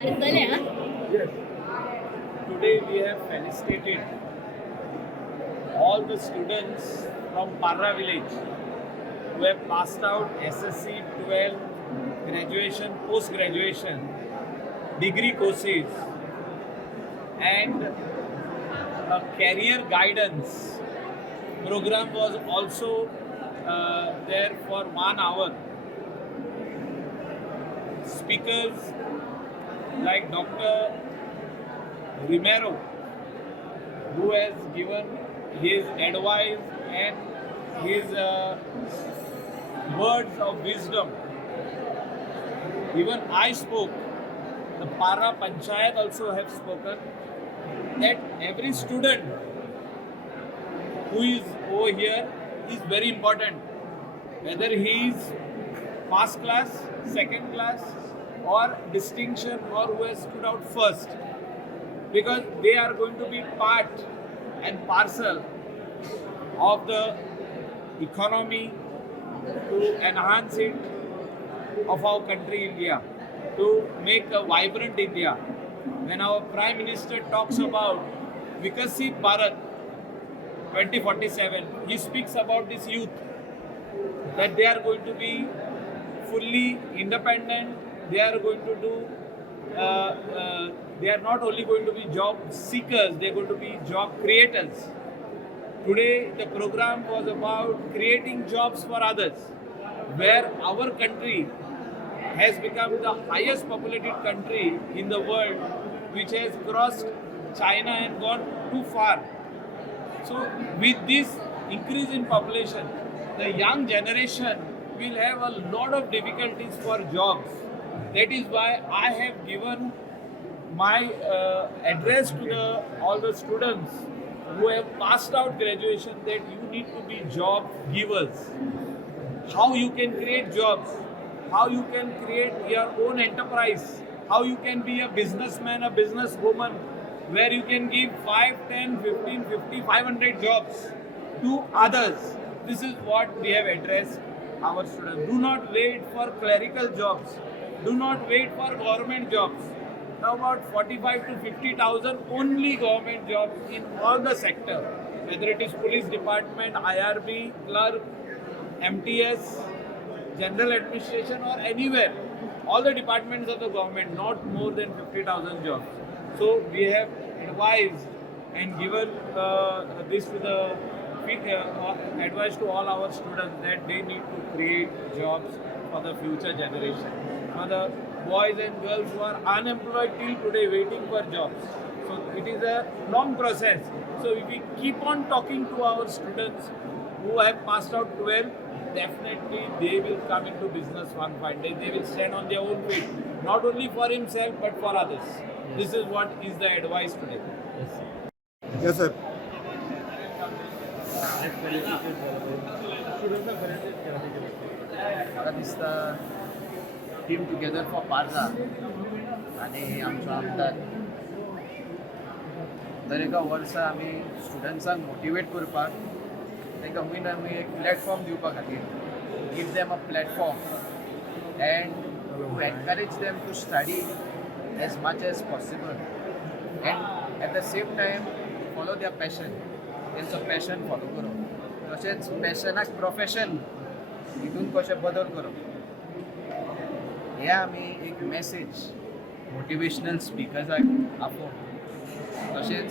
Yes. Today we have felicitated all the students from Parra village who have passed out SSC, 12, graduation, post-graduation, degree courses, and a career guidance program was also there for 1 hour. Speakers like Dr. Romero, who has given his advice and his words of wisdom. Even I spoke, the Para Panchayat also have spoken, that every student who is over here is very important. Whether he is first class, second class, or distinction, or who has stood out first, because they are going to be part and parcel of the economy to enhance it of our country India, to make a vibrant India. When our Prime Minister talks about Vikasit Bharat 2047, he speaks about this youth, that they are going to be fully independent, they are going to do they are not only going to be job seekers, they are going to be job creators. Today, the program was about creating jobs for others, where our country has become the highest populated country in the world, which has crossed China and gone too far. So, with this increase in population, the young generation will have a lot of difficulties for jobs. That is why I have given my address to all the students who have passed out graduation, that you need to be job givers. How you can create jobs, how you can create your own enterprise, how you can be a businessman, a businesswoman, where you can give 5, 10, 15, 50, 500 jobs to others. This is what we have addressed our students. Do not wait for clerical jobs. Do not wait for government jobs. Now about 45 to 50,000 only government jobs in all the sector, whether it is police department, IRB, clerk, MTS, general administration, or anywhere. All the departments of the government, not more than 50,000 jobs. So we have advised and given this to the advice to all our students, that they need to create jobs for the future generation. For the boys and girls who are unemployed till today waiting for jobs. So it is a long process. So if we keep on talking to our students who have passed out 12, definitely they will come into business one fine day. They will stand on their own feet, not only for himself but for others. This is what is the advice today. Yes, sir. म्हाका दिसता team together for पार्जा आनी आमचो आमदार दर एका वर्सा आमी स्टुडंट्सांक motivate करपाक तांकां खंय ना खंय एक प्लॅटफॉर्म दिवपा खातीर give them a platform and to encourage them to study as much as possible and at the same time follow their passion तेंचो पॅशन फॉलो करप तशेंच पॅशनाक प्रोफेशन हितून कशें बदल करप हे आमी एक मॅसेज मोटिवेशनल स्पिकर्साक आपोवन तशेंच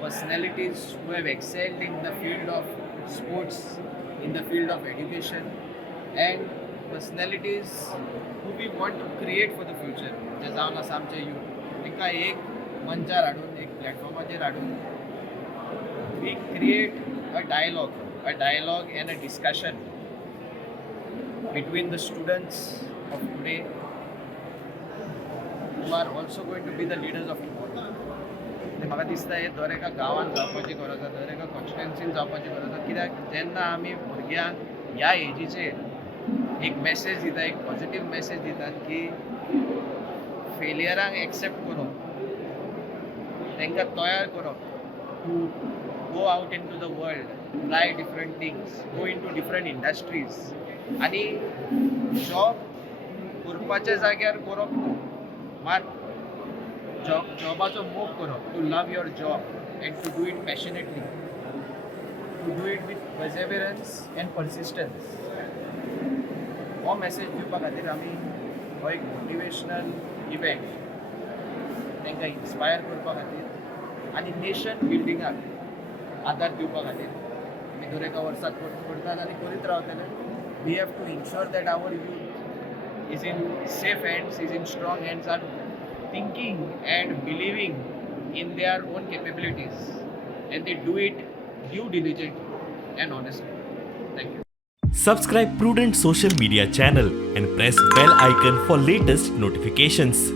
personalities who have excelled in the field of sports in the field of education and personalities who we want to create for the future जे जावन आसा आमचे यूथ तांकां एक मंचार हाडून एक प्लॅटफॉर्माचेर हाडून we create a dialogue and a discussion between the students of today who are also going to be the leaders of tomorrow. म्हाका दिसता हे दर एका गांवांत जावपाची गरज आसा, दर एका कॉन्स्टिट्युएन्सीन जावपाची गरज आसा. कित्याक जेन्ना आमी भुरग्यांक ह्या एजीचेर एक मॅसेज दिता, एक पॉजिटीव मॅसेज दितात की फेलियरांक एक्सेप्ट करप, तांकां तयार करप to go out into the world, try different things, go into different industries आणि जॉब करपाच्या जाग्यार करप मात जॉबाचो मोग करप, to love your job and to do it passionately, to do it with perseverance and persistence. हो मॅसेज दिवपा खातीर आमी हो एक मोटिवेशनल इव्हेंट तांकां इन्स्पायर करपा खातीर आनी नेशन बिल्डिंगाक आदार दिवपा खातीर आमी दर एका वर्साक करतात आनी करीत रावतले. We have to ensure that our youth is in safe hands, is in strong hands, are thinking and believing in their own capabilities, and they do it due diligently and honestly. Thank you. Subscribe Prudent social media channel and press bell icon for latest notifications.